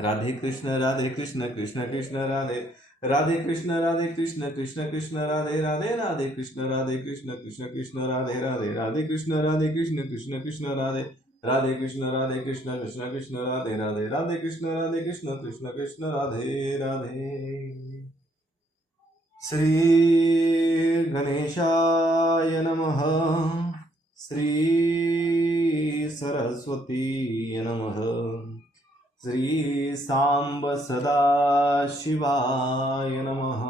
राधे कृष्ण कृष्ण कृष्ण राधे राधे कृष्ण कृष्ण राधे राधे राधे कृष्ण कृष्ण कृष्ण राधे राधे राधे कृष्ण कृष्ण कृष्ण राधे राधे कृष्ण कृष्ण राधे राधे राधे कृष्ण कृष्ण राधे राधे। श्री गणेशाय नमः। श्री सरस्वती नमः। श्री सांब सदा शिवाय नमः।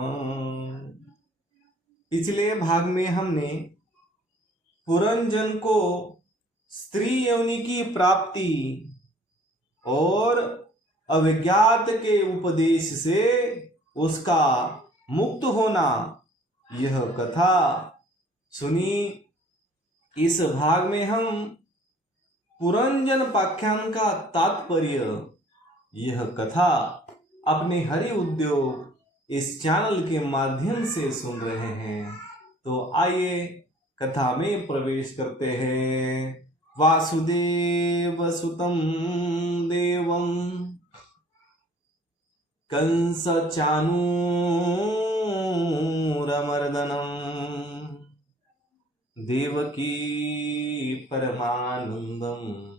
पिछले भाग में हमने पुरंजन को स्त्री योनि की प्राप्ति और अविज्ञात के उपदेश से उसका मुक्त होना यह कथा सुनी। इस भाग में हम पुरंजन पाख्यान का तात्पर्य यह कथा अपने हरि उद्योग इस चैनल के माध्यम से सुन रहे हैं। तो आइए कथा में प्रवेश करते हैं। वासुदेव सुतं देवं कंस चाणूरमर्दनम् देवकी परमानंदम्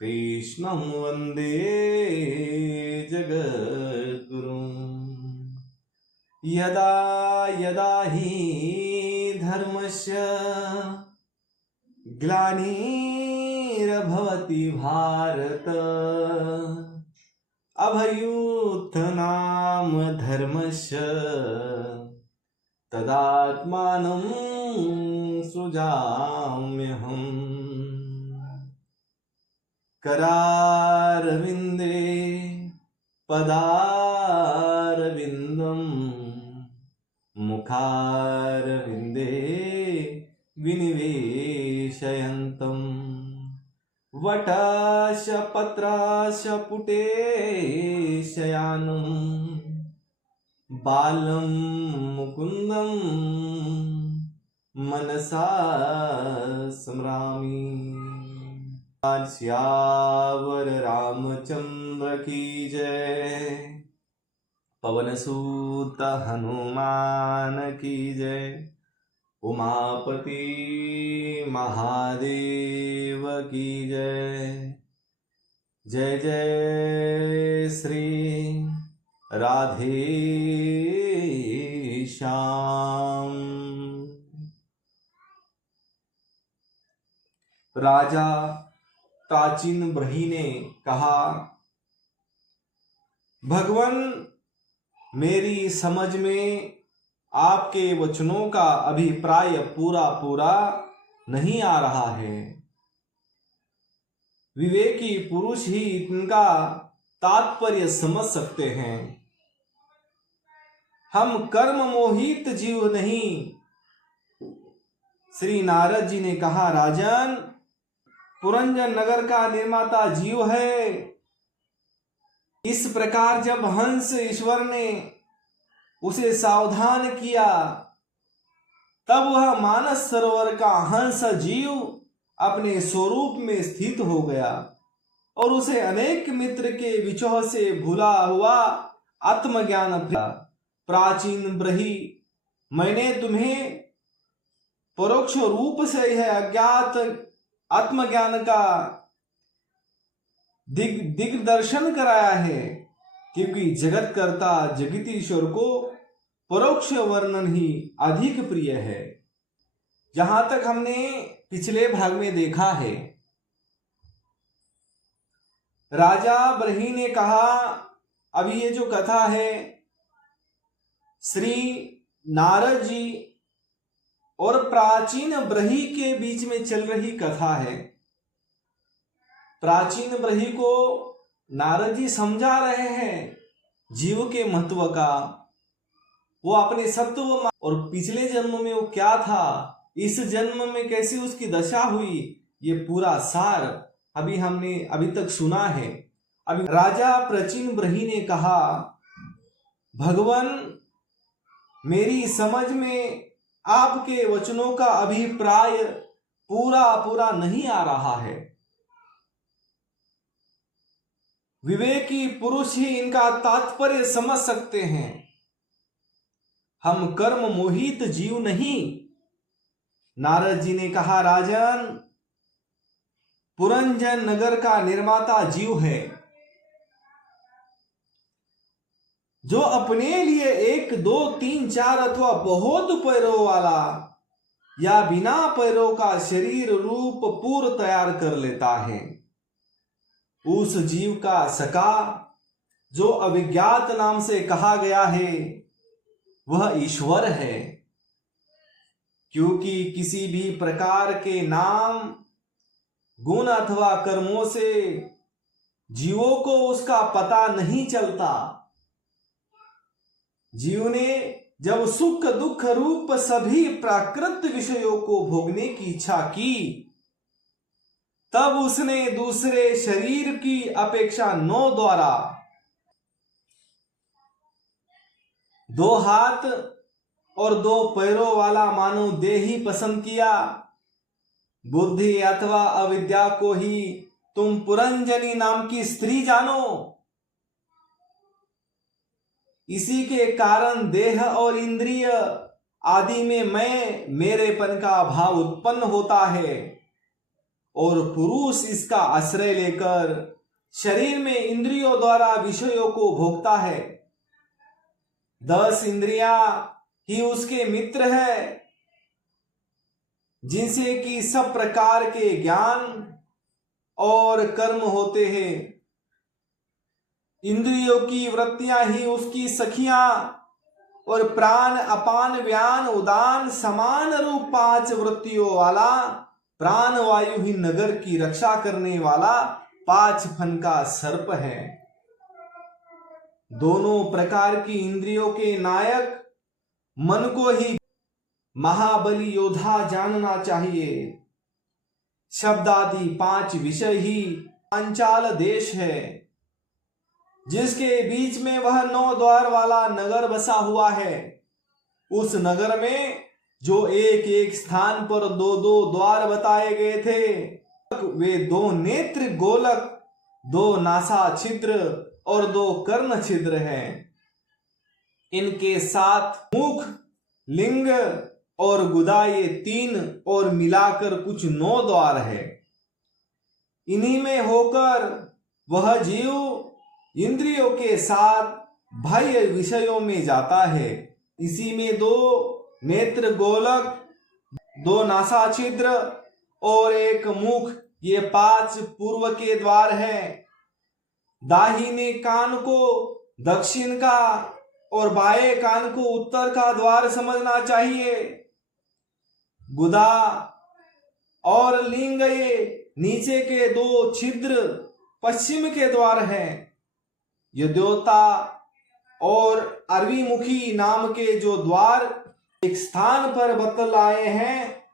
कृष्णं वन्दे जगद्गुरुम्। यदा यदा हि धर्मस्य ग्लानिर्भवति भारत अभ्युत्थानं धर्मस्य तदात्मानं सृजाम्यहम्। करारविन्दे पदारविन्दं मुखारविन्दे विनिवेशयन्तम् वटाश पत्राश पुटे शयानं बालं मुकुन्दं मनसा स्मरामि। श्यावर रामचंद्र की जय। पवन सूत हनुमान की जय। उमापति महादेव की जय। जय जय श्री राधे श्याम। राजा प्राचीन ब्रही ने कहा, भगवान मेरी समझ में आपके वचनों का अभिप्राय पूरा नहीं आ रहा है। विवेकी पुरुष ही इनका तात्पर्य समझ सकते हैं। हम कर्म मोहित जीव नहीं। श्री नारद जी ने कहा, राजन पुरंजन नगर का निर्माता जीव है। इस प्रकार जब हंस ईश्वर ने उसे सावधान किया तब वह मानस सरोवर का हंस जीव अपने स्वरूप में स्थित हो गया और उसे अनेक मित्र के विचोह से भूला हुआ आत्मज्ञान प्राचीन ब्रही, मैंने तुम्हें परोक्ष रूप से यह अज्ञात आत्मज्ञान का दिग्दर्शन कराया है, क्योंकि जगत कर्ता जगदीश्वर को परोक्ष वर्णन ही अधिक प्रिय है। जहां तक हमने पिछले भाग में देखा है, राजा ब्रही ने कहा, अभी ये जो कथा है श्री नारद जी और प्राचीन ब्रही के बीच में चल रही कथा है। प्राचीन ब्रही को नारद जी समझा रहे हैं जीव के महत्व का। वो अपने सत्व और पिछले जन्म में वो क्या था, इस जन्म में कैसी उसकी दशा हुई, ये पूरा सार अभी तक सुना है। अभी राजा प्राचीन ब्रही ने कहा, भगवान मेरी समझ में आपके वचनों का अभिप्राय पूरा नहीं आ रहा है। विवेकी पुरुष ही इनका तात्पर्य समझ सकते हैं। हम कर्म मोहित जीव नहीं। नारद जी ने कहा, राजन, पुरंजन नगर का निर्माता जीव है, जो अपने लिए 1, 2, 3, 4 अथवा बहुत पैरों वाला या बिना पैरों का शरीर रूप पूर्व तैयार कर लेता है। उस जीव का सका जो अविज्ञात नाम से कहा गया है वह ईश्वर है, क्योंकि किसी भी प्रकार के नाम, गुण अथवा कर्मों से जीवों को उसका पता नहीं चलता। जीव ने जब सुख दुख रूप सभी प्राकृत विषयों को भोगने की इच्छा की, तब उसने दूसरे शरीर की अपेक्षा 9 द्वारा 2 हाथ और 2 पैरों वाला मानव देह ही पसंद किया। बुद्धि अथवा अविद्या को ही तुम पुरंजनी नाम की स्त्री जानो। इसी के कारण देह और इंद्रिय आदि में मैं मेरेपन का भाव उत्पन्न होता है, और पुरुष इसका आश्रय लेकर शरीर में इंद्रियों द्वारा विषयों को भोगता है। 10 इंद्रियां ही उसके मित्र है, जिनसे कि सब प्रकार के ज्ञान और कर्म होते हैं। इंद्रियों की वृत्तियां ही उसकी सखियां, और प्राण अपान व्यान उदान समान रूप 5 वृत्तियों वाला प्राण वायु ही नगर की रक्षा करने वाला 5 फन का सर्प है। दोनों प्रकार की इंद्रियों के नायक मन को ही महाबली योद्धा जानना चाहिए। शब्दादि 5 विषय ही पांचाल देश है, जिसके बीच में वह 9 द्वार वाला नगर बसा हुआ है। उस नगर में जो एक एक स्थान पर 2-2 द्वार बताए गए थे, वे 2 नेत्र गोलक, 2 नासा छिद्र और 2 कर्ण छिद्र हैं। इनके साथ मुख, लिंग और गुदा, ये 3 और मिलाकर कुछ 9 द्वार है। इन्हीं में होकर वह जीव इंद्रियों के साथ बाह्य विषयों में जाता है। इसी में 2 नेत्र गोलक, 2 नासा छिद्र और 1 मुख, ये 5 पूर्व के द्वार हैं। दाहिने कान को दक्षिण का और बाएं कान को उत्तर का द्वार समझना चाहिए। गुदा और लिंग, ये नीचे के 2 छिद्र पश्चिम के द्वार हैं। यद्योता और अरवी मुखी नाम के जो द्वार एक स्थान पर बतलाए हैं,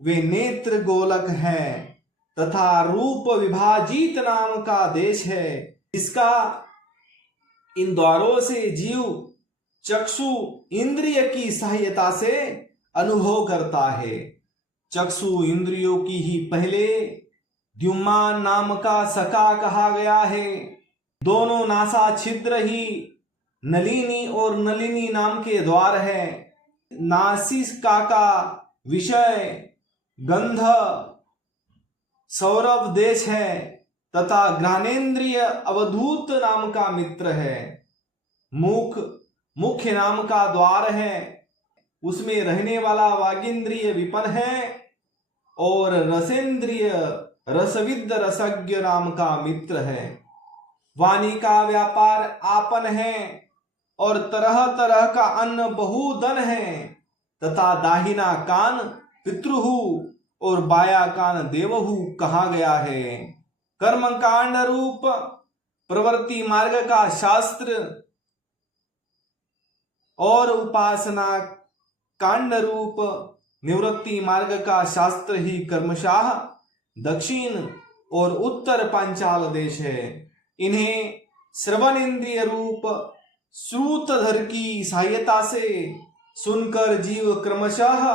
वे नेत्र गोलक हैं, तथा रूप विभाजित नाम का देश है, इसका इन द्वारों से जीव चक्षु इंद्रिय की सहायता से अनुभव करता है। चक्षु इंद्रियों की ही पहले द्युम्न नाम का सखा कहा गया है। दोनों नासा छिद्र ही नलिनी और नलिनी नाम के द्वार है। नासिका का विषय गंध सौरभ देश है, तथा घ्राणेन्द्रिय अवधूत नाम का मित्र है। मुख मुख्य नाम का द्वार है, उसमें रहने वाला वागिंद्रिय विपन है, और रसेंद्रिय रसविद रसज्ञ नाम का मित्र है। वाणी का व्यापार आपन है, और तरह तरह का अन्न बहुधन है, तथा दाहिना कान पितृहु और बाया कान देवहु कहा गया है। कर्म कांड रूप प्रवृत्ति मार्ग का शास्त्र और उपासना कांड रूप निवृत्ति मार्ग का शास्त्र ही कर्मशाह दक्षिण और उत्तर पांचाल देश है। इन्हें श्रवण इंद्रिय रूप श्रुतधर की सहायता से सुनकर जीव क्रमशः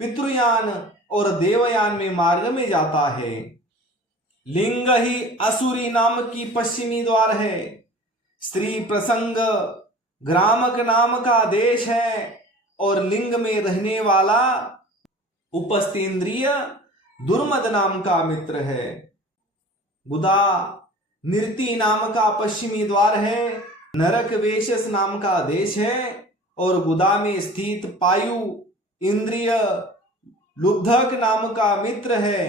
पितृयान और देवयान में मार्ग में जाता है। लिंग ही असुरी नाम की पश्चिमी द्वार है। स्त्री प्रसंग ग्रामक नाम का देश है और लिंग में रहने वाला उपस्थेंद्रिय दुर्मद नाम का मित्र है। गुदा निर्ति नाम का पश्चिमी द्वार है। नरक वेशस नाम का देश है और गुदा में स्थित पायु इंद्रिय लुब्धक नाम का मित्र है।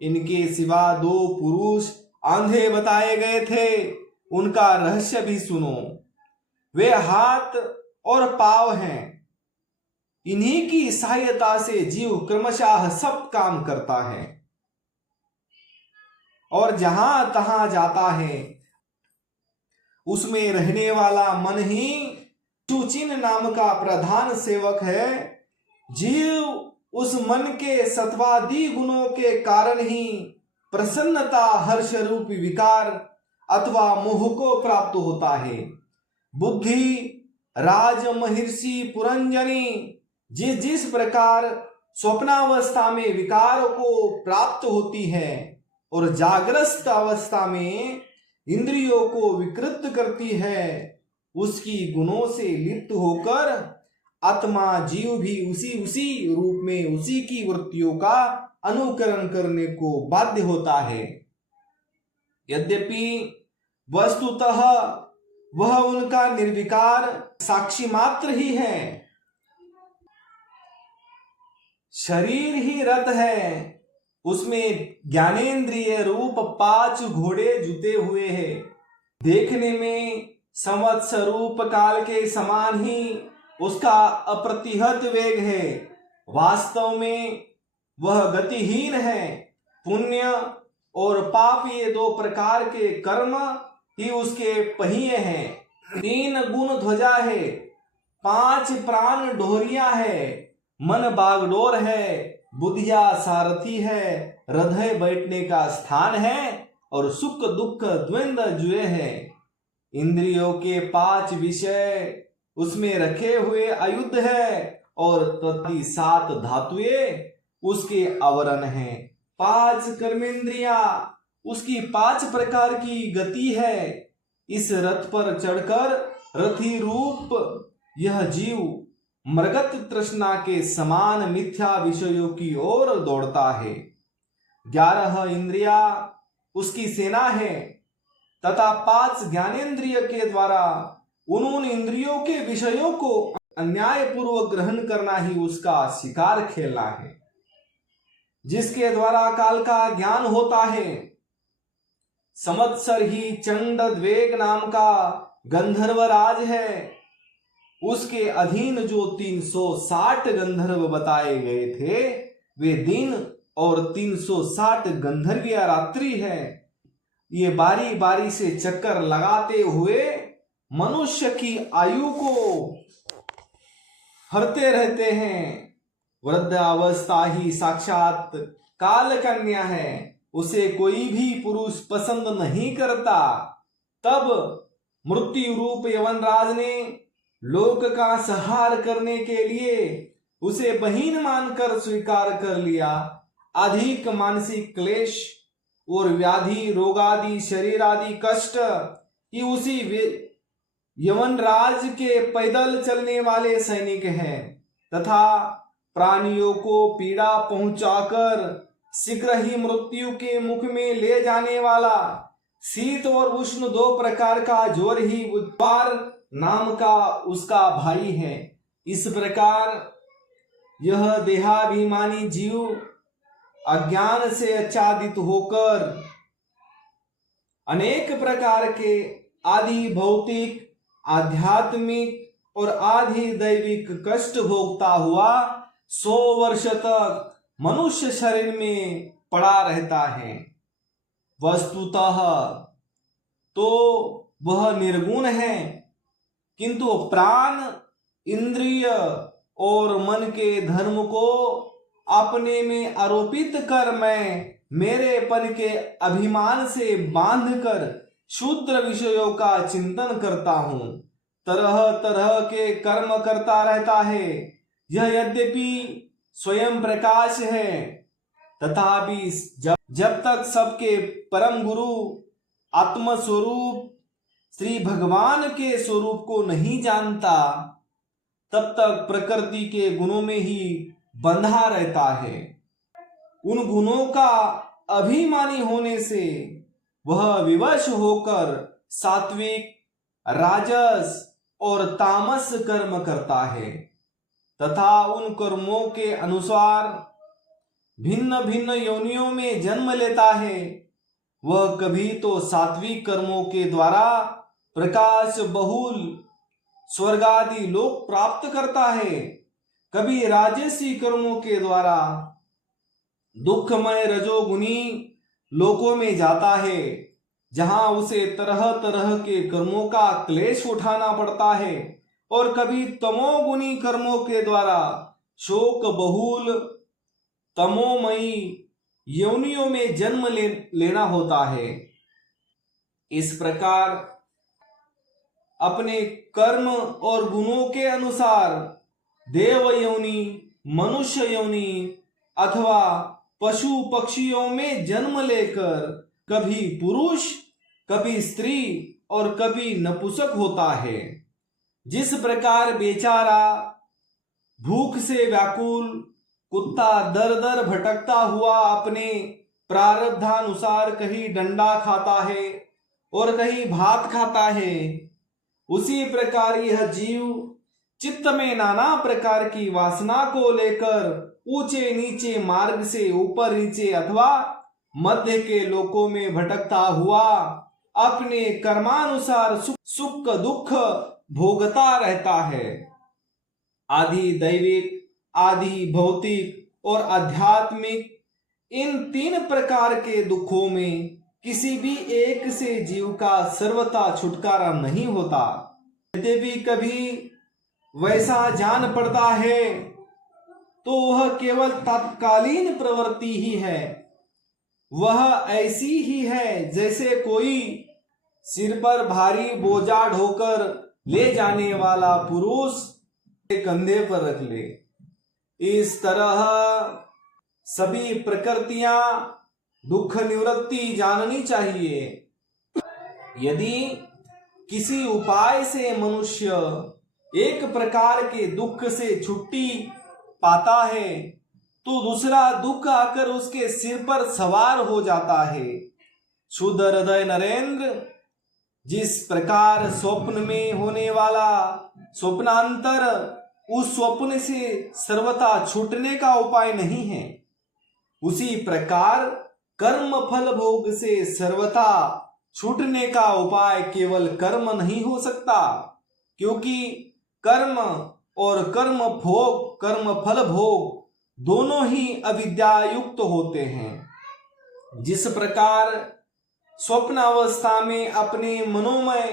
इनके सिवा 2 पुरुष आंधे बताए गए थे, उनका रहस्य भी सुनो। वे हाथ और पांव हैं, इन्हीं की सहायता से जीव क्रमशः सब काम करता है और जहां तहां जाता है। उसमें रहने वाला मन ही सुचिन नाम का प्रधान सेवक है। जीव उस मन के सत्वादि गुणों के कारण ही प्रसन्नता हर्ष रूपी विकार अथवा मोह को प्राप्त होता है। बुद्धि राज महर्षि पुरंजनी जिस जिस प्रकार स्वप्नावस्था में विकार को प्राप्त होती है और जागृत अवस्था में इंद्रियों को विकृत करती है, उसकी गुणों से लिप्त होकर आत्मा जीव भी उसी रूप में उसी की वृत्तियों का अनुकरण करने को बाध्य होता है। यद्यपि वस्तुतः वह उनका निर्विकार साक्षी मात्र ही है। शरीर ही रथ है, उसमें ज्ञानेंद्रिय रूप 5 घोड़े जुते हुए हैं। देखने में संवत्स रूप काल के समान ही उसका अप्रतिहत वेग है, वास्तव में वह गतिहीन है। पुण्य और पाप ये 2 प्रकार के कर्म ही उसके पहिए हैं। 3 गुण ध्वजा है, 5 प्राण ढोरिया है, मन बागडोर है, बुद्धिया सारथी है, हृदय बैठने का स्थान है और सुख दुख द्वंद्व जुए है। इंद्रियों के 5 विषय उसमें रखे हुए आयुध है और 7 धातुएं उसके आवरण है। 5 कर्मेंद्रिया उसकी 5 प्रकार की गति है। इस रथ पर चढ़कर रथी रूप यह जीव मृगत तृष्णा के समान मिथ्या विषयों की ओर दौड़ता है। 11 इंद्रिया उसकी सेना है तथा 5 ज्ञानेंद्रिय के द्वारा उन इंद्रियों के विषयों को अन्याय पूर्वक ग्रहण करना ही उसका शिकार खेलना है, जिसके द्वारा काल का ज्ञान होता है। संवत्सर ही चंड द्वेग नाम का गंधर्व राज है, उसके अधीन जो 360 गंधर्व बताए गए थे वे दिन और 360 गंधर्विया रात्रि है। ये बारी बारी से चक्कर लगाते हुए मनुष्य की आयु को हरते रहते हैं। वृद्ध अवस्था ही साक्षात काल कन्या है, उसे कोई भी पुरुष पसंद नहीं करता। तब मृत्यु रूप यवनराज ने लोक का संहार करने के लिए उसे बहीन मानकर स्वीकार कर लिया। अधिक मानसिक क्लेश और व्याधि रोगादि शरीर आदि कष्ट ही उसी यवनराज के पैदल चलने वाले सैनिक हैं तथा प्राणियों को पीड़ा पहुंचाकर शीघ्र ही मृत्यु के मुख में ले जाने वाला शीत और उष्ण 2 प्रकार का ज्वर ही उद्वार नाम का उसका भाई है। इस प्रकार यह देहाभिमानी जीव अज्ञान से आच्छादित होकर अनेक प्रकार के आदि भौतिक आध्यात्मिक और आदि दैविक कष्ट भोगता हुआ 100 वर्ष तक मनुष्य शरीर में पड़ा रहता है। वस्तुतः तो वह निर्गुण है, किंतु प्राण इंद्रिय और मन के धर्म को अपने में आरोपित कर मैं मेरेपन के अभिमान से बांधकर शूद्र विषयों का चिंतन करता हूं, तरह तरह के कर्म करता रहता है। यह यद्यपि स्वयं प्रकाश है, तथापि जब जब तक सबके परम गुरु आत्म स्वरूप श्री भगवान के स्वरूप को नहीं जानता, तब तक प्रकृति के गुणों में ही बंधा रहता है। उन गुणों का अभिमानी होने से वह विवश होकर सात्विक, राजस और तामस कर्म करता है तथा उन कर्मों के अनुसार भिन्न भिन्न योनियों में जन्म लेता है। वह कभी तो सात्विक कर्मों के द्वारा प्रकाश बहुल स्वर्ग आदि लोक प्राप्त करता है, कभी राजसी कर्मों के द्वारा दुखमय रजोगुनी लोकों में जाता है, जहां उसे तरह तरह के कर्मों का क्लेश उठाना पड़ता है, और कभी तमोगुनी कर्मों के द्वारा शोक बहुल तमोमयी योनियों में जन्म लेना होता है। इस प्रकार अपने कर्म और गुणों के अनुसार देव योनि, मनुष्य योनि अथवा पशु पक्षियों में जन्म लेकर कभी पुरुष, कभी स्त्री और कभी नपुंसक होता है। जिस प्रकार बेचारा भूख से व्याकुल कुत्ता दर दर भटकता हुआ अपने प्रारब्धानुसार कहीं डंडा खाता है और कहीं भात खाता है, उसी प्रकार यह जीव चित्त में नाना प्रकार की वासना को लेकर ऊंचे नीचे मार्ग से ऊपर नीचे अथवा मध्य के लोकों में भटकता हुआ अपने कर्मानुसार सुख दुख भोगता रहता है। आदि दैविक, आदि भौतिक और आध्यात्मिक इन तीन प्रकार के दुखों में किसी भी एक से जीव का सर्वथा छुटकारा नहीं होता। यद्यपि कभी वैसा जान पड़ता है तो वह केवल तात्कालीन प्रवृत्ति ही है। वह ऐसी ही है जैसे कोई सिर पर भारी बोझा ढोकर ले जाने वाला पुरुष कंधे पर रख ले। इस तरह सभी प्रकृतियां दुख निवृत्ति जाननी चाहिए। यदि किसी उपाय से मनुष्य एक प्रकार के दुख से छुट्टी पाता है तो दूसरा दुख आकर उसके सिर पर सवार हो जाता है। शुद्ध हृदय नरेंद्र, जिस प्रकार स्वप्न में होने वाला स्वप्नांतर उस स्वप्न से सर्वथा छूटने का उपाय नहीं है, उसी प्रकार कर्म फल भोग से सर्वथा छूटने का उपाय केवल कर्म नहीं हो सकता, क्योंकि कर्म और कर्म फल भोग दोनों ही अविद्या युक्त होते हैं। जिस प्रकार स्वप्न अवस्था में अपने मनोमय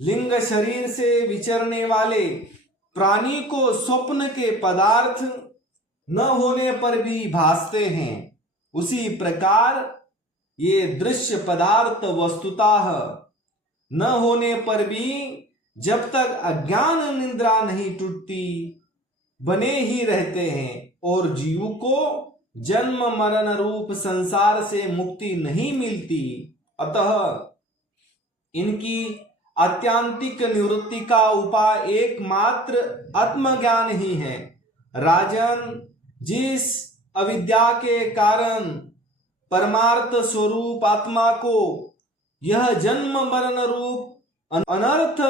लिंग शरीर से विचरने वाले प्राणी को स्वप्न के पदार्थ न होने पर भी भासते हैं, उसी प्रकार ये दृश्य पदार्थ वस्तुतः न होने पर भी जब तक अज्ञान निद्रा नहीं टूटती बने ही रहते हैं और जीव को जन्म मरण रूप संसार से मुक्ति नहीं मिलती। अतः इनकी आत्यांतिक निवृत्ति का उपाय एकमात्र आत्मज्ञान ही है। राजन, जिस अविद्या के कारण परमार्थ स्वरूप आत्मा को यह जन्म मरण रूप अनर्थ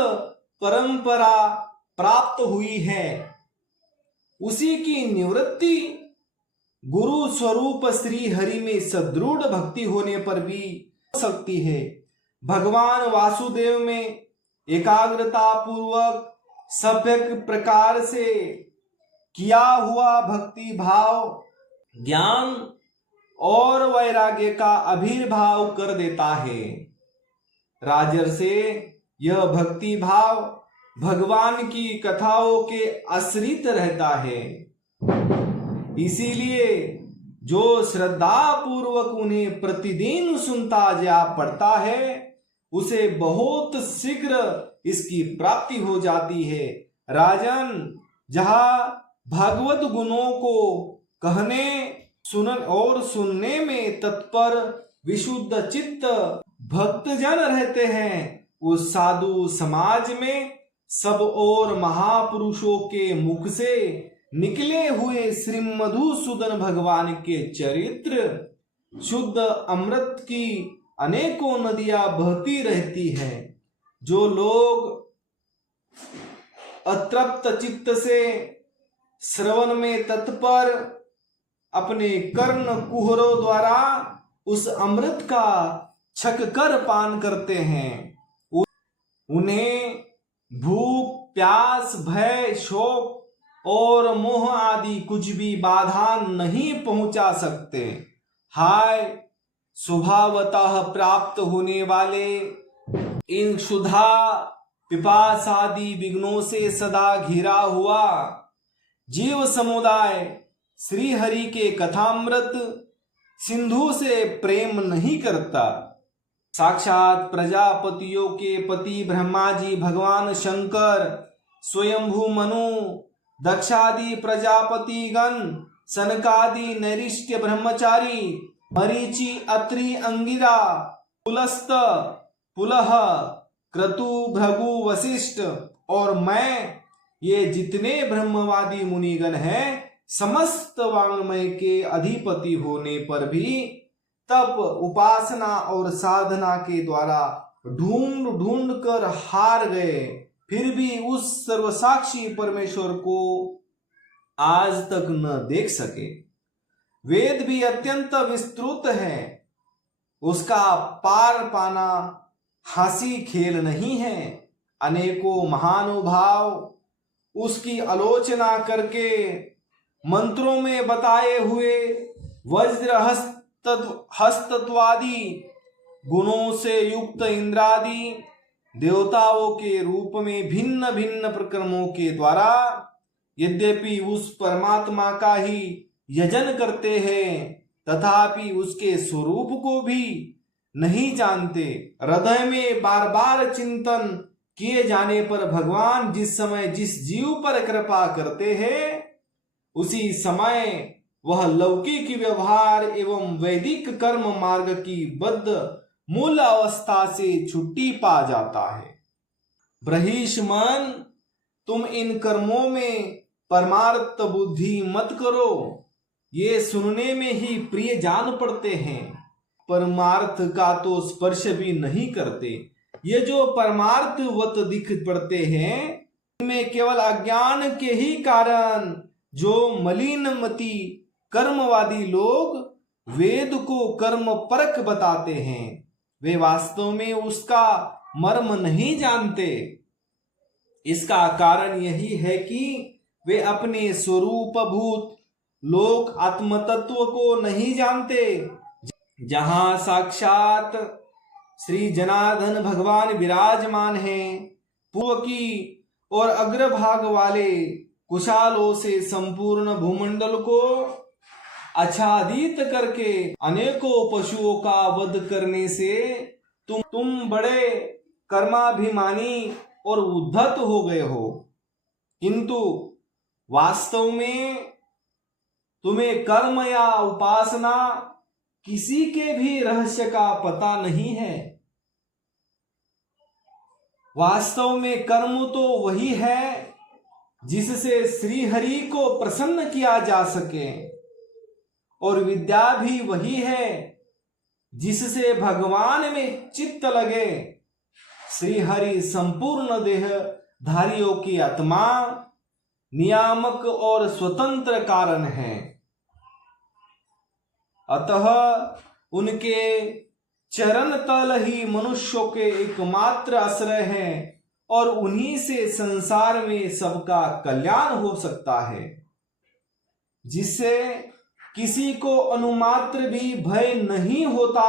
परंपरा प्राप्त हुई है, उसी की निवृत्ति गुरु स्वरूप श्री हरि में सदृढ़ भक्ति होने पर भी हो सकती है। भगवान वासुदेव में एकाग्रता पूर्वक सभ्य प्रकार से किया हुआ भक्ति भाव ज्ञान और वैराग्य का आविर्भाव कर देता है। राजर से यह भक्ति भाव भगवान की कथाओं के आश्रित रहता है। इसीलिए जो श्रद्धा पूर्वक उन्हें प्रतिदिन सुनता जा पड़ता है, उसे बहुत शीघ्र इसकी प्राप्ति हो जाती है। राजन, जहां भागवत गुणों को कहने सुनने में तत्पर विशुद्ध चित्त भक्तजन रहते हैं। उस साधु समाज में सब और महापुरुषों के मुख से निकले हुए श्री मधुसूदन भगवान के चरित्र शुद्ध अमृत की अनेकों नदियां बहती रहती हैं। जो लोग अतृप्त चित्त से श्रवण में तत्पर अपने कर्ण कुहरों द्वारा उस अमृत का छक कर पान करते हैं, उन्हें भूख, प्यास, भय, शोक और मोह आदि कुछ भी बाधा नहीं पहुंचा सकते। हाय, स्वभावतः प्राप्त होने वाले इन क्षुधा, पिपास आदि विघ्नों से सदा घिरा हुआ जीव समुदाय श्री हरि के कथामृत सिंधु से प्रेम नहीं करता। साक्षात प्रजापतियों के पति ब्रह्मा जी, भगवान शंकर, स्वयंभू मनु, दक्षादि प्रजापति गण, सनकादि नैरिष्ट ब्रह्मचारी, मरीचि, अत्रि, अंगिरा, पुलस्त, पुलह, क्रतु, भृगु, वशिष्ठ और मैं, ये जितने ब्रह्मवादी मुनिगण हैं, समस्त वांग्मय के अधिपति होने पर भी तप, उपासना और साधना के द्वारा ढूंढ ढूंढ कर हार गए, फिर भी उस सर्वसाक्षी परमेश्वर को आज तक न देख सके। वेद भी अत्यंत विस्तृत है, उसका पार पाना हासी खेल नहीं है। अनेकों महानुभाव उसकी आलोचना करके मंत्रों में बताए हुए वज्र हस्तत्वादि गुणों से युक्त इंद्रादि देवताओं के रूप में भिन्न भिन्न प्रक्रमों के द्वारा यद्यपि उस परमात्मा का ही यजन करते हैं, तथापि उसके स्वरूप को भी नहीं जानते। हृदय में बार बार चिंतन किए जाने पर भगवान जिस समय जिस जीव पर कृपा करते हैं, उसी समय वह लौकिक व्यवहार एवं वैदिक कर्म मार्ग की बद्ध मूल अवस्था से छुट्टी पा जाता है। ब्रहीश मन, तुम इन कर्मों में परमार्थ बुद्धि मत करो, ये सुनने में ही प्रिय जान पड़ते हैं, परमार्थ का तो स्पर्श भी नहीं करते। ये जो परमार्थवत दिख पड़ते हैं, इनमें केवल अज्ञान के ही कारण जो मलिनमति कर्मवादी लोग वेद को कर्म परक बताते हैं, वे वास्तव में उसका मर्म नहीं जानते। इसका कारण यही है कि वे अपने स्वरूपभूत लोक आत्म तत्व को नहीं जानते, जहां साक्षात श्री जनार्दन भगवान विराजमान हैं। पूर्व की और अग्रभाग वाले कुशालों से संपूर्ण भूमंडल को आच्छादित करके अनेकों पशुओं का वध करने से तुम बड़े कर्माभिमानी और उद्धत हो गए हो, किंतु वास्तव में तुम्हें कर्म या उपासना किसी के भी रहस्य का पता नहीं है। वास्तव में कर्म तो वही है जिससे श्री हरि को प्रसन्न किया जा सके, और विद्या भी वही है जिससे भगवान में चित्त लगे। श्री हरि संपूर्ण देह धारियों की आत्मा, नियामक और स्वतंत्र कारण है। अतः उनके चरण तल ही मनुष्यों के एकमात्र आश्रय हैं, और उन्हीं से संसार में सबका कल्याण हो सकता है। जिससे किसी को अनुमात्र भी भय नहीं होता,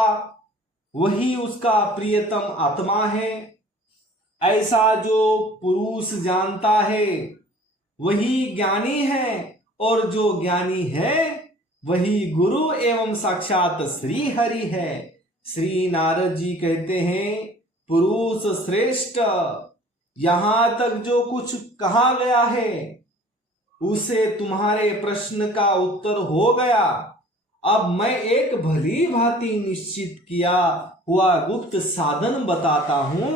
वही उसका प्रियतम आत्मा है। ऐसा जो पुरुष जानता है वही ज्ञानी है, और जो ज्ञानी है वही गुरु एवं साक्षात श्री हरि है। श्री नारद जी कहते हैं, पुरुष श्रेष्ठ, यहां तक जो कुछ कहा गया है उसे तुम्हारे प्रश्न का उत्तर हो गया। अब मैं एक भली भांति निश्चित किया हुआ गुप्त साधन बताता हूं,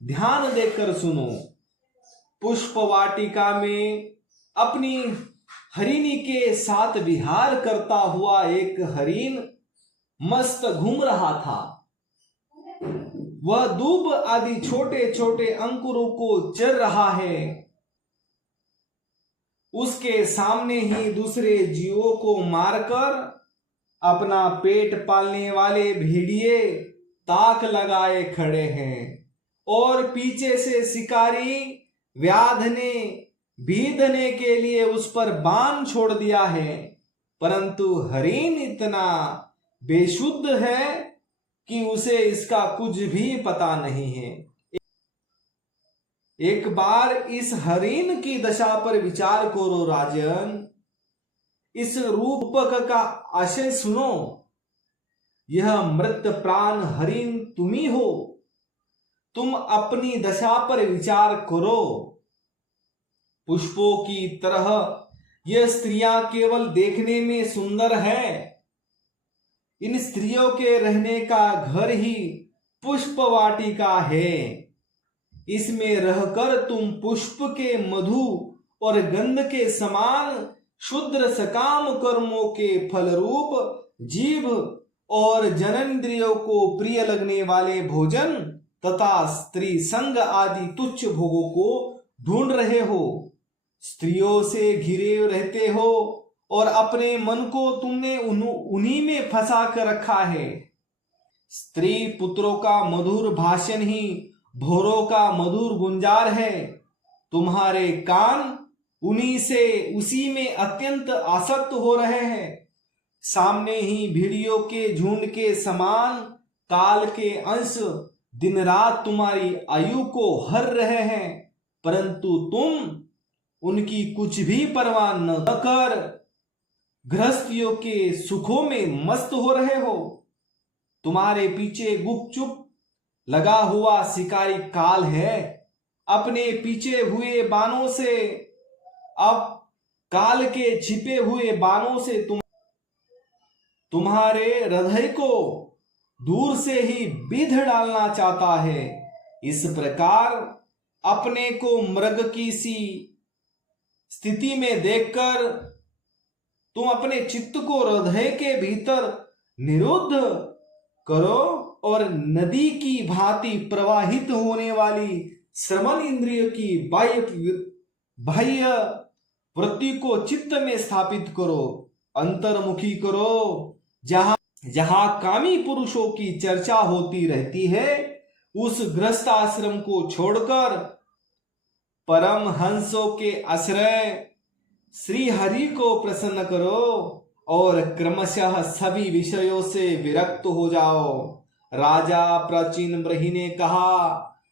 ध्यान देकर सुनो। पुष्प वाटिका में अपनी हरिणी के साथ विहार करता हुआ एक हरिण मस्त घूम रहा था। वह दूब आदि छोटे छोटे अंकुरों को चर रहा है। उसके सामने ही दूसरे जीवों को मारकर अपना पेट पालने वाले भेड़िए ताक लगाए खड़े हैं और पीछे से शिकारी व्याध ने भीदने के लिए उस पर बाण छोड़ दिया है। परंतु हरिण इतना बेशुद्ध है कि उसे इसका कुछ भी पता नहीं है। एक बार इस हरिण की दशा पर विचार करो राजन। इस रूपक का आशय सुनो। यह मृत प्राण हरिण तुम्ही हो। तुम अपनी दशा पर विचार करो। पुष्पों की तरह यह स्त्रियां केवल देखने में सुंदर है। इन स्त्रियों के रहने का घर ही पुष्प वाटिका है। इसमें रहकर तुम पुष्प के मधु और गंध के समान शुद्र सकाम कर्मों के फल रूप जीव और जननेंद्रियों को प्रिय लगने वाले भोजन तथा स्त्री संग आदि तुच्छ भोगों को ढूंढ रहे हो। स्त्रियों से घिरे रहते हो और अपने मन को तुमने उन्हीं में फंसा कर रखा है। स्त्री पुत्रों का मधुर भाषण ही भोरों का मधुर गुंजार है। तुम्हारे कान उन्हीं से उसी में अत्यंत आसक्त हो रहे हैं। सामने ही भेड़ियों के झुंड के समान काल के अंश दिन रात तुम्हारी आयु को हर रहे हैं, परंतु तुम उनकी कुछ भी परवाह न कर गृहस्थियों के सुखों में मस्त हो रहे हो। तुम्हारे पीछे गुपचुप लगा हुआ शिकारी काल है। अपने पीछे हुए बाणों से, अब काल के छिपे हुए बाणों से तुम्हारे हृदय को दूर से ही बिध डालना चाहता है। इस प्रकार अपने को मृग की सी स्थिति में देखकर तुम अपने चित्त को हृदय के भीतर निरुद्ध करो और नदी की भांति प्रवाहित होने वाली श्रवण इंद्रिय की बाह्य वृत्ति को चित्त में स्थापित करो, अंतर्मुखी करो। जहां कामी पुरुषों की चर्चा होती रहती है, उस गृहस्थ आश्रम को छोड़कर परम हंसों के आश्रय श्री हरि को प्रसन्न करो और क्रमशः सभी विषयों से विरक्त हो जाओ। राजा प्राचीन ब्रही ने कहा,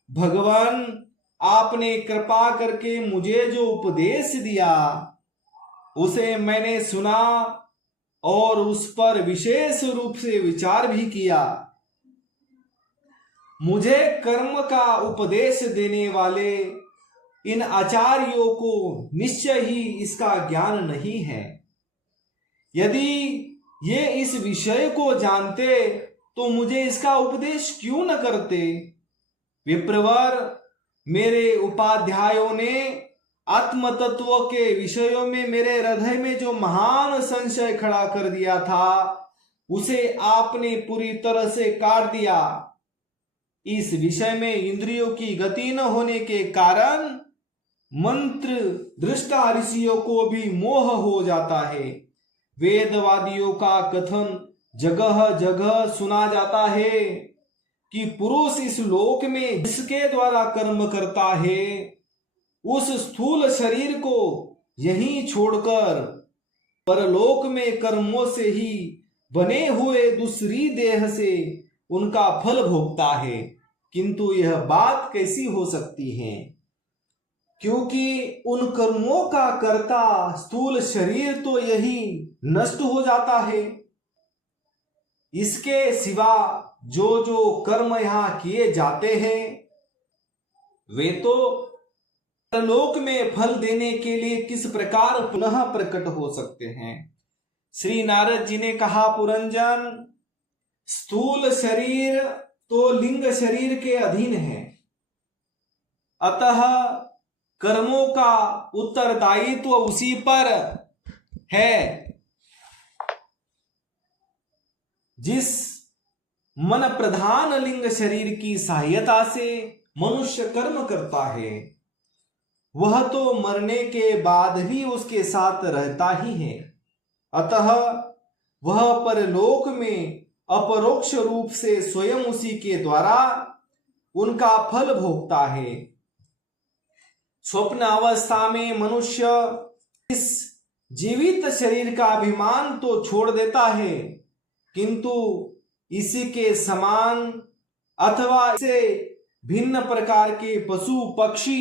भगवान आपने कृपा करके मुझे जो उपदेश दिया उसे मैंने सुना और उस पर विशेष रूप से विचार भी किया। मुझे कर्म का उपदेश देने वाले इन आचार्यों को निश्चय ही इसका ज्ञान नहीं है। यदि ये इस विषय को जानते तो मुझे इसका उपदेश क्यों न करते। विप्रवर, मेरे उपाध्यायों ने आत्म तत्व के विषयों में मेरे हृदय में जो महान संशय खड़ा कर दिया था, उसे आपने पूरी तरह से काट दिया। इस विषय में इंद्रियों की गति न होने के कारण मंत्र दृष्टा ऋषियों को भी मोह हो जाता है। वेदवादियों का कथन जगह जगह सुना जाता है कि पुरुष इस लोक में जिसके द्वारा कर्म करता है, उस स्थूल शरीर को यहीं छोड़कर परलोक में कर्मों से ही बने हुए दूसरी देह से उनका फल भोगता है। किंतु यह बात कैसी हो सकती है, क्योंकि उन कर्मों का कर्ता स्थूल शरीर तो यही नष्ट हो जाता है। इसके सिवा जो जो कर्म यहां किए जाते हैं वे तो परलोक में फल देने के लिए किस प्रकार पुनः प्रकट हो सकते हैं। श्री नारद जी ने कहा, पुरंजन, स्थूल शरीर तो लिंग शरीर के अधीन है, अतः कर्मों का उत्तरदायित्व उसी पर है। जिस मन प्रधान लिंग शरीर की सहायता से मनुष्य कर्म करता है, वह तो मरने के बाद भी उसके साथ रहता ही है, अतः वह परलोक में अपरोक्ष रूप से स्वयं उसी के द्वारा उनका फल भोगता है। स्वप्न अवस्था में मनुष्य इस जीवित शरीर का अभिमान तो छोड़ देता है, किंतु इसी के समान अथवा इससे भिन्न प्रकार के पशु पक्षी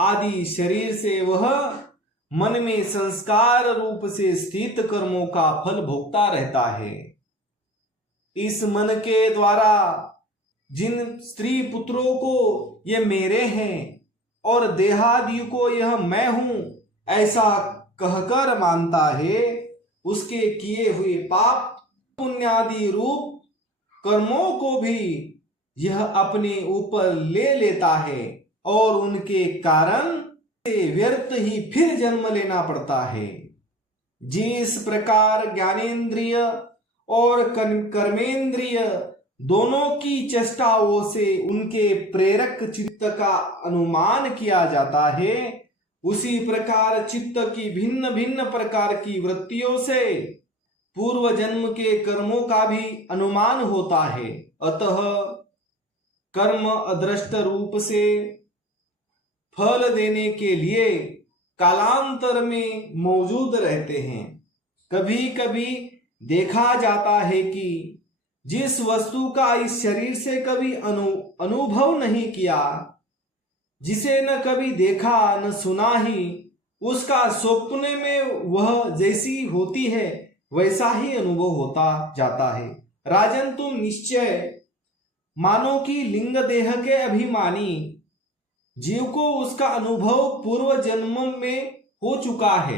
आदि शरीर से वह मन में संस्कार रूप से स्थित कर्मों का फल भोगता रहता है। इस मन के द्वारा जिन स्त्री पुत्रों को ये मेरे हैं और देहादि को यह मैं हूं ऐसा कहकर मानता है, उसके किए हुए पाप पुण्यादि रूप कर्मों को भी यह अपने ऊपर ले लेता है और उनके कारण से व्यर्थ ही फिर जन्म लेना पड़ता है। जिस प्रकार ज्ञानेंद्रिय और कर्मेंद्रिय दोनों की चेष्टाओं से उनके प्रेरक चित्त का अनुमान किया जाता है, उसी प्रकार चित्त की भिन्न भिन्न प्रकार की वृत्तियों से पूर्व जन्म के कर्मों का भी अनुमान होता है। अतः कर्म अदृष्ट रूप से फल देने के लिए कालांतर में मौजूद रहते हैं। कभी कभी देखा जाता है कि जिस वस्तु का इस शरीर से कभी अनुभव नहीं किया, जिसे न कभी देखा न सुना ही, उसका स्वप्न में वह जैसी होती है वैसा ही अनुभव होता जाता है। राजन, तुम निश्चय मानो कि लिंग देह के अभिमानी जीव को उसका अनुभव पूर्व जन्म में हो चुका है,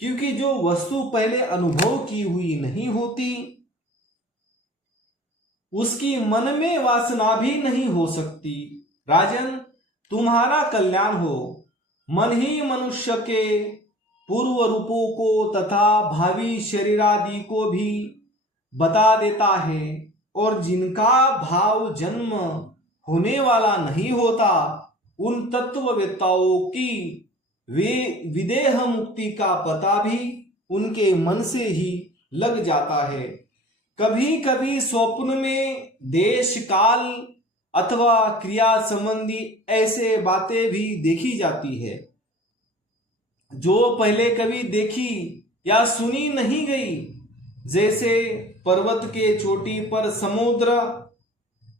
क्योंकि जो वस्तु पहले अनुभव की हुई नहीं होती उसकी मन में वासना भी नहीं हो सकती। राजन, तुम्हारा कल्याण हो। मन ही मनुष्य के पूर्व रूपों को तथा भावी शरीरादि को भी बता देता है, और जिनका भाव जन्म होने वाला नहीं होता, उन तत्ववेत्ताओं की वे विदेह मुक्ति का पता भी उनके मन से ही लग जाता है। कभी कभी स्वप्न में देश काल अथवा क्रिया संबंधी ऐसे बातें भी देखी जाती है जो पहले कभी देखी या सुनी नहीं गई, जैसे पर्वत के चोटी पर समुद्र,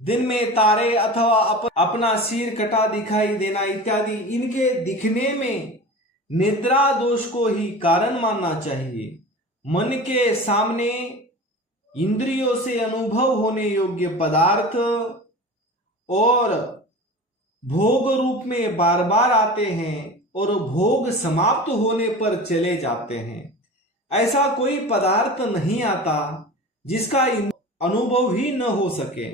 दिन में तारे अथवा अपना सिर कटा दिखाई देना इत्यादि। इनके दिखने में निद्रा दोष को ही कारण मानना चाहिए। मन के सामने इंद्रियों से अनुभव होने योग्य पदार्थ और भोग रूप में बार बार आते हैं और भोग समाप्त होने पर चले जाते हैं। ऐसा कोई पदार्थ नहीं आता जिसका अनुभव ही न हो सके।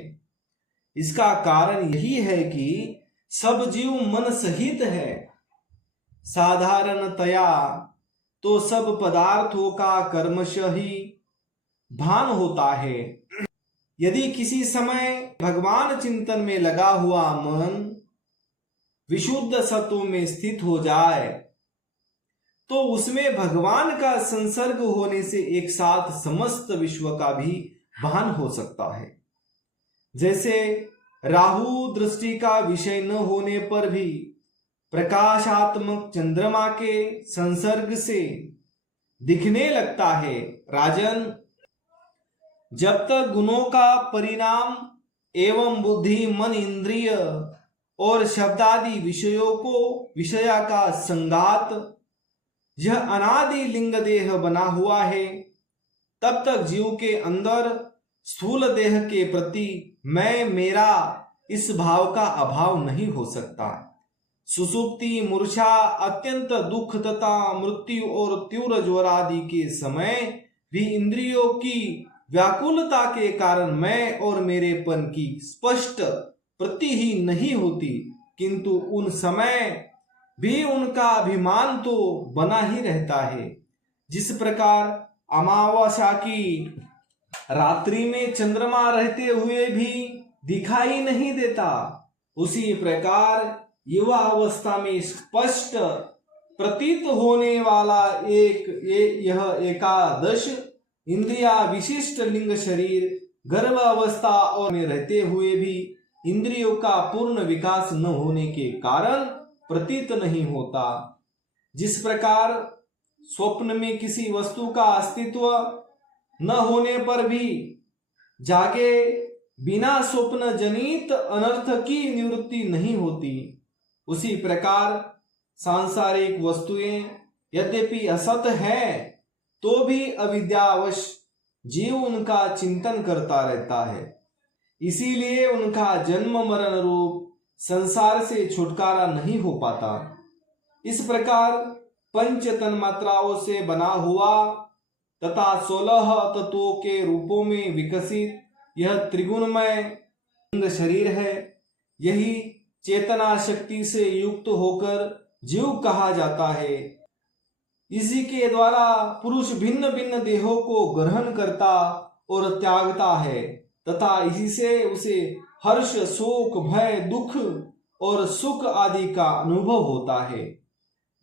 इसका कारण यही है कि सब जीव मन सहित है। साधारणतया तो सब पदार्थों का कर्मशः ही भान होता है। यदि किसी समय भगवान चिंतन में लगा हुआ मन विशुद्ध सत्व में स्थित हो जाए तो उसमें भगवान का संसर्ग होने से एक साथ समस्त विश्व का भी भान हो सकता है। जैसे राहु दृष्टि का विषय न होने पर भी प्रकाशात्मक चंद्रमा के संसर्ग से दिखने लगता है। राजन, जब तक गुणों का परिणाम एवं बुद्धि, मन, इंद्रिय और शब्दादि विषया का संगात यह अनादि लिंग देह बना हुआ है, तब तक जीव के अंदर स्थूल देह के प्रति मैं मेरा इस भाव का अभाव नहीं हो सकता। सुसुप्ति, मूर्छा, अत्यंत दुख तथा मृत्यु और तीव्र ज्वर आदि के समय भी इंद्रियों की व्याकुलता के कारण मैं और मेरेपन की स्पष्ट प्रतीति ही नहीं होती, किंतु उन समय भी उनका अभिमान तो बना ही रहता है। जिस प्रकार अमावस्या की रात्रि में चंद्रमा रहते हुए भी दिखाई नहीं देता, उसी प्रकार युवा अवस्था में स्पष्ट प्रतीत होने वाला यह एकादश इंद्रिया विशिष्ट लिंग शरीर गर्भ अवस्था और में रहते हुए भी इंद्रियों का पूर्ण विकास न होने के कारण प्रतीत नहीं होता। जिस प्रकार स्वप्न में किसी वस्तु का अस्तित्व न होने पर भी जागे बिना स्वप्न जनित अनर्थ की निवृत्ति नहीं होती, उसी प्रकार सांसारिक वस्तुएं यद्यपि असत है तो भी अविद्यावश जीव उनका चिंतन करता रहता है, इसीलिए उनका जन्म मरण रूप संसार से छुटकारा नहीं हो पाता। इस प्रकार पंच तन्मात्राओं से बना हुआ तथा 16 तत्वों के रूपों में विकसित यह त्रिगुणमय लिंग शरीर है। यही चेतना शक्ति से युक्त होकर जीव कहा जाता है। इसी के द्वारा पुरुष भिन्न भिन्न देहों को ग्रहण करता और त्यागता है तथा इसी से उसे हर्ष, शोक, भय, दुख और सुख आदि का अनुभव होता है।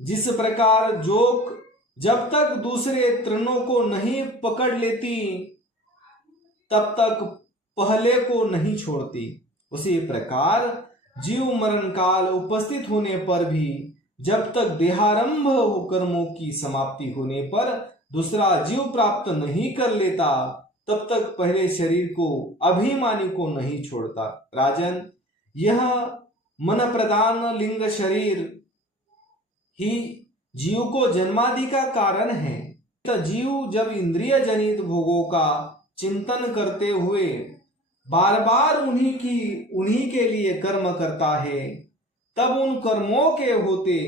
जिस प्रकार जोक जब तक दूसरे तृणों को नहीं पकड़ लेती तब तक पहले को नहीं छोड़ती, उसी प्रकार जीव मरण काल उपस्थित होने पर भी जब तक देहारंभ कर्मों की समाप्ति होने पर दूसरा जीव प्राप्त नहीं कर लेता तब तक पहले शरीर को अभिमानी को नहीं छोड़ता। राजन, यह मन प्रधान लिंग शरीर ही जीव को जन्मादि का कारण है। तो जीव जब इंद्रिय जनित भोगों का चिंतन करते हुए बार बार उन्हीं के लिए कर्म करता है, तब उन कर्मों के होते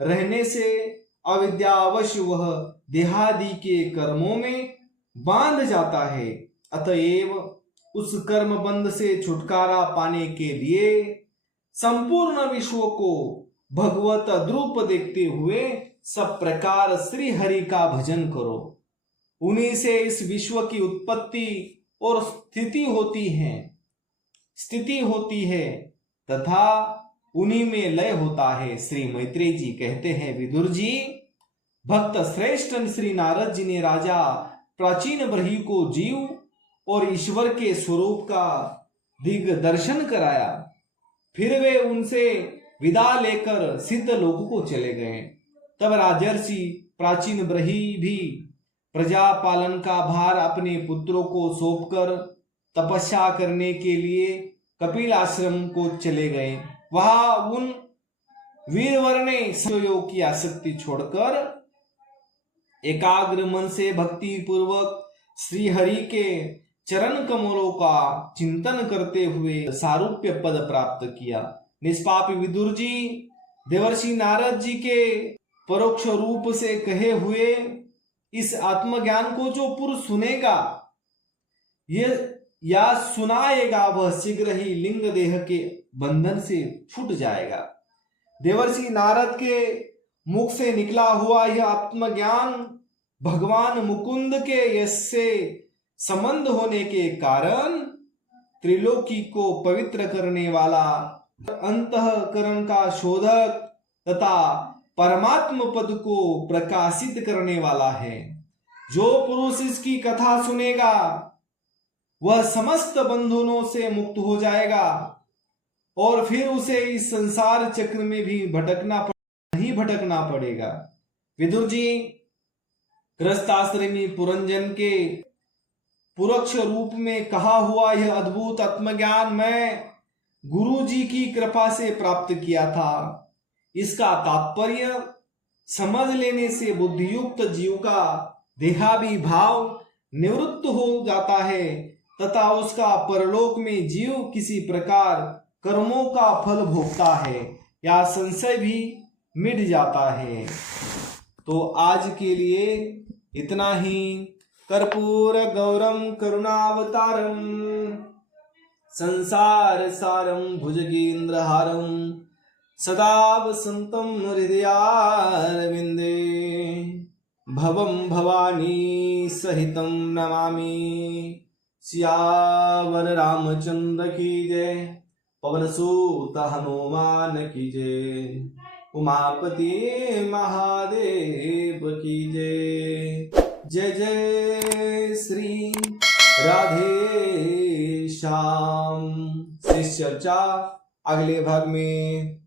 रहने से अविद्यावश वह देहादि के कर्मों में बांध जाता है। अतएव उस कर्म बंध से छुटकारा पाने के लिए संपूर्ण विश्व को भगवत रूप देखते हुए सब प्रकार श्री हरि का भजन करो। उन्हीं से इस विश्व की उत्पत्ति और स्थिति होती है तथा उन्हीं में लय होता है। श्री मैत्रेय जी कहते हैं, विदुर जी, भक्त श्रेष्ठ श्री नारद जी ने राजा प्राचीन ब्रही को जीव और ईश्वर के स्वरूप का दिग्दर्शन कराया। फिर वे उनसे विदा लेकर सिद्ध लोक को चले गए। तब राजर्षि प्राचीन ब्रही भी प्रजा पालन का भार अपने पुत्रों को सौंपकर तपस्या करने के लिए कपिल आश्रम को चले गए। वहां उन वीरवर ने योग की आसक्ति छोड़कर एकाग्र मन से भक्ति पूर्वक श्री हरि के चरण कमलों का चिंतन करते हुए सारूप्य पद प्राप्त किया। निष्पापी विदुर जी देवर्षि नारद जी के परोक्ष रूप से कहे हुए इस आत्मज्ञान को जो पुरुष सुनेगा या सुनाएगा वह शीघ्र ही लिंग देह के बंधन से छूट जाएगा। देवर्षि नारद के मुख से निकला हुआ यह आत्मज्ञान भगवान मुकुंद के यश से संबंध होने के कारण त्रिलोकी को पवित्र करने वाला, अंतःकरण का शोधक तथा परमात्म पद को प्रकाशित करने वाला है। जो पुरुष इसकी कथा सुनेगा वह समस्त बंधनों से मुक्त हो जाएगा और फिर उसे इस संसार चक्र में भी नहीं भटकना पड़ेगा। विदुर जी, गृहस्थाश्रमी पुरंजन के पुरक्ष रूप में कहा हुआ यह अद्भुत आत्मज्ञान मैं गुरु जी की कृपा से प्राप्त किया था। इसका तात्पर्य समझ लेने से बुद्धियुक्त जीव का देहाभिभाव निवृत्त हो जाता है तथा उसका परलोक में जीव किसी प्रकार कर्मों का फल भोगता है या संशय भी मिट जाता है। तो आज के लिए इतना ही। कर्पूर गौरम करुणावतारम संसार सारम भुजगेन्द्रहारम सदा वसन्तं हृदयारविन्दे भवं भवानी सहितं नमामि। सियावर रामचंद्र की जय, पवन सूत हनुमान की जय, उमापति महादेव की जय। जय जय श्री राधे श्याम। शेष चर्चा अगले भाग में।